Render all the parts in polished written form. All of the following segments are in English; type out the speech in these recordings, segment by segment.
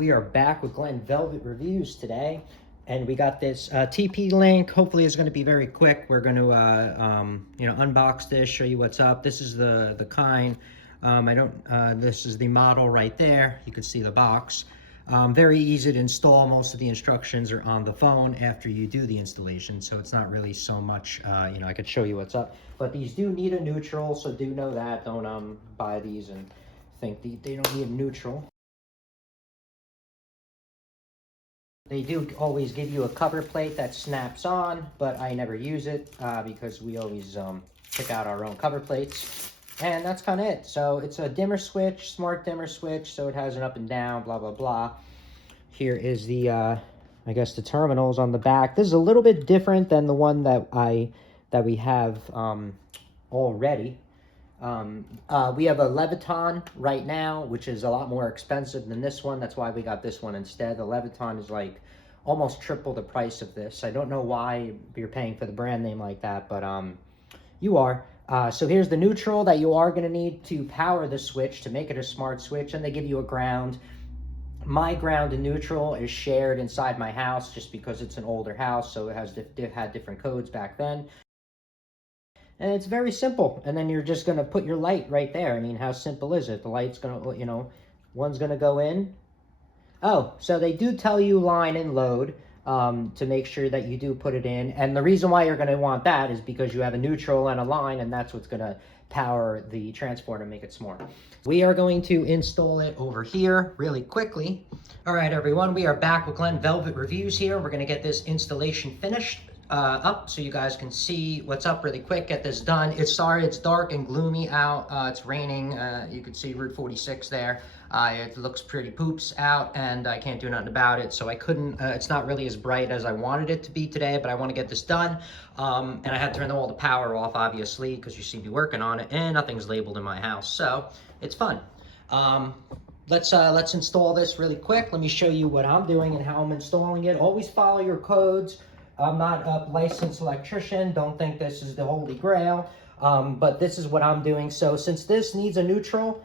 We are back with Glenn Velvet Reviews today, and we got this TP link. Hopefully it's going to be very quick. We're going to unbox this, show you what's up. This is the kind. This is the model right there. You can see the box. Very easy to install. Most of the instructions are on the phone after you do the installation, so it's not really so much, I could show you what's up. But these do need a neutral, so do know that. Don't buy these and think they don't need a neutral. They do always give you a cover plate that snaps on, but I never use it because we always pick out our own cover plates. And that's kind of it. So it's a dimmer switch, smart dimmer switch, so it has an up and down, blah, blah, blah. Here is the, I guess the terminals on the back. This is a little bit different than the one that we have already. We have a Leviton right now, which is a lot more expensive than this one. That's why we got this one instead. The Leviton is like almost triple the price of this. I don't know why you're paying for the brand name like that, but you are. So here's the neutral that you are going to need to power the switch to make it a smart switch, and they give you a ground. My ground and neutral is shared inside my house just because it's an older house, so it has had different codes back then. And it's very simple. And then you're just going to put your light right there. I mean, how simple is it? The light's going to, one's going to go in. Oh, so they do tell you line and load to make sure that you do put it in. And the reason why you're going to want that is because you have a neutral and a line, and that's what's going to power the transporter and make it smart. We are going to install it over here really quickly. All right, everyone, we are back with Glenn Velvet Reviews here. We're going to get this installation finished up so you guys can see what's up really quick, get this done. It's dark and gloomy out. It's raining. You can see Route 46 there. It looks pretty poops out, and I can't do nothing about it, so I couldn't, it's not really as bright as I wanted it to be today, but I want to get this done. And I had to turn all the power off, obviously, because you see me working on it, and nothing's labeled in my house, so it's fun. Let's install this really quick. Let me show you what I'm doing and how I'm installing it. Always follow your codes. I'm not a licensed electrician. Don't think this is the holy grail, but this is what I'm doing. So since this needs a neutral,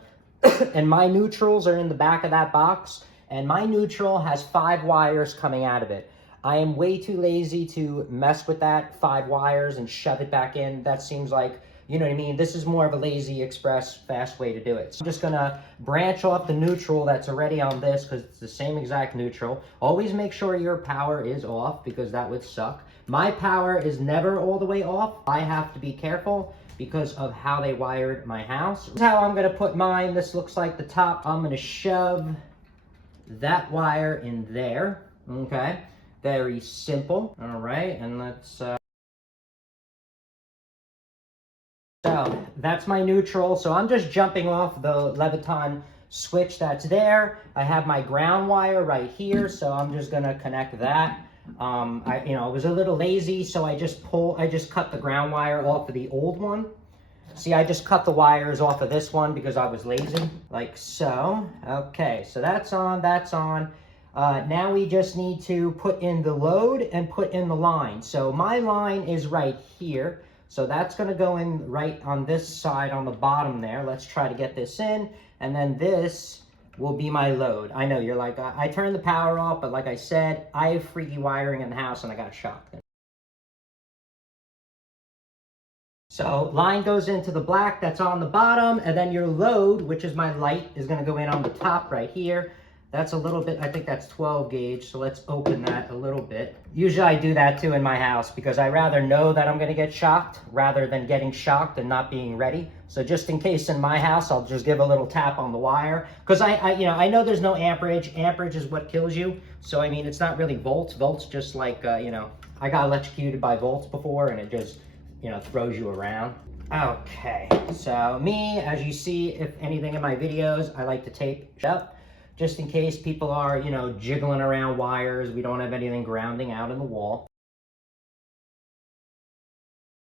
and my neutrals are in the back of that box, and my neutral has 5 wires coming out of it. I am way too lazy to mess with that 5 wires and shove it back in. That seems like, you know what I mean? This is more of a lazy express fast way to do it. So I'm just gonna branch off the neutral that's already on this because it's the same exact neutral. Always make sure your power is off because that would suck. My power is never all the way off. I have to be careful because of how they wired my house. This is how I'm gonna put mine. This looks like the top. I'm gonna shove that wire in there, okay? Very simple, all right? And let's, so that's my neutral. So I'm just jumping off the Leviton switch that's there. I have my ground wire right here, so I'm just gonna connect that. I was a little lazy, so I just cut the ground wire off of the old one. See, I just cut the wires off of this one because I was lazy, like so. Okay, so that's on. Now we just need to put in the load and put in the line. So my line is right here. So that's gonna go in right on this side on the bottom there. Let's try to get this in, and then this will be my load. I know you're like, I turned the power off, but like I said, I have freaky wiring in the house and I got shocked. So line goes into the black that's on the bottom, and then your load, which is my light, is gonna go in on the top right here. That's a little bit, I think that's 12 gauge, so let's open that a little bit. Usually I do that too in my house because I rather know that I'm gonna get shocked rather than getting shocked and not being ready. So just in case in my house, I'll just give a little tap on the wire. Because I know there's no amperage. Amperage is what kills you. So I mean, it's not really volts. Volts just like, I got electrocuted by volts before and it just, throws you around. Okay, so me, as you see, if anything in my videos, I like to tape up. Just in case people are, jiggling around wires. We don't have anything grounding out in the wall.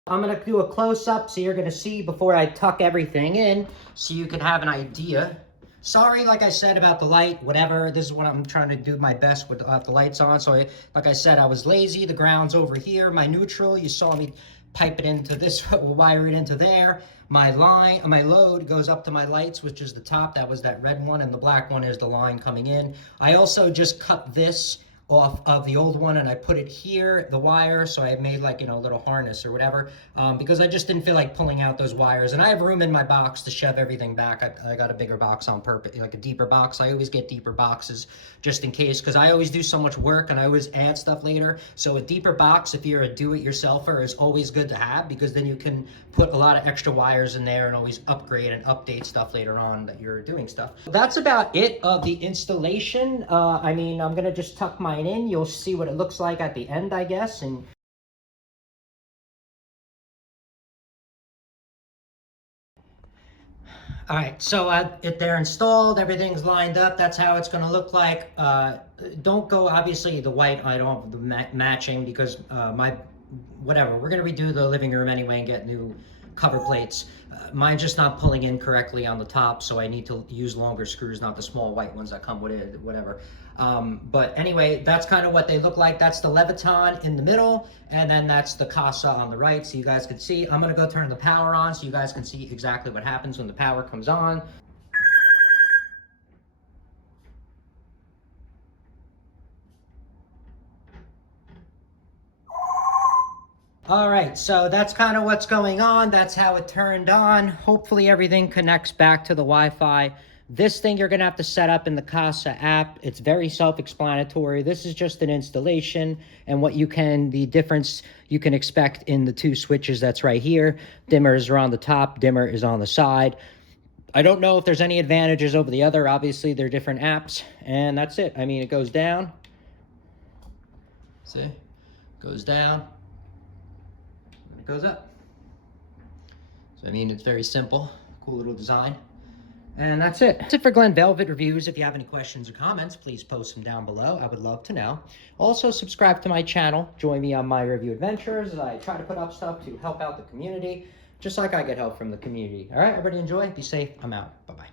I'm gonna do a close-up so you're gonna see before I tuck everything in so you can have an idea. Sorry, like I said, about the light, whatever. This is what I'm trying to do my best with the lights on. So, like I said, I was lazy. The ground's over here. My neutral, you saw me pipe it into this, wire it into there. My load goes up to my lights, which is the top. That was that red one, and the black one is the line coming in. I also just cut this off of the old one and I put it here, the wire, so I made like, you know, a little harness or whatever, because I just didn't feel like pulling out those wires. And I have room in my box to shove everything back. I got a bigger box on purpose, like a deeper box. I always get deeper boxes just in case, because I always do so much work and I always add stuff later. So a deeper box, if you're a do-it-yourselfer, is always good to have, because then you can put a lot of extra wires in there and always upgrade and update stuff later on that you're doing stuff. That's about it of the installation. I mean, I'm gonna just tuck mine in. You'll see what it looks like at the end, I guess. And all right, so they're installed, everything's lined up. That's how it's gonna look like. Don't go, obviously, the white, I don't have the matching, because whatever, we're gonna redo the living room anyway and get new cover plates. Mine's just not pulling in correctly on the top, so I need to use longer screws, not the small white ones that come with it, whatever. But anyway, that's kind of what they look like. That's the Leviton in the middle, and then that's the Kasa on the right, so you guys can see. I'm gonna go turn the power on so you guys can see exactly what happens when the power comes on. All right, so that's kind of what's going on. That's how it turned on. Hopefully everything connects back to the Wi-Fi. This thing you're gonna have to set up in the Kasa app. It's very self-explanatory. This is just an installation, and the difference you can expect in the two switches that's right here. Dimmers are on the top, dimmer is on the side. I don't know if there's any advantages over the other. Obviously, they're different apps, and that's it. I mean, it goes down. See? Goes down. It goes up. So I mean, it's very simple, cool little design. And that's it. That's it for Glen Velvet Reviews. If you have any questions or comments, please post them down below. I would love to know. Also, subscribe to my channel. Join me on my review adventures as I try to put up stuff to help out the community, just like I get help from the community. All right, everybody enjoy. Be safe. I'm out. Bye-bye.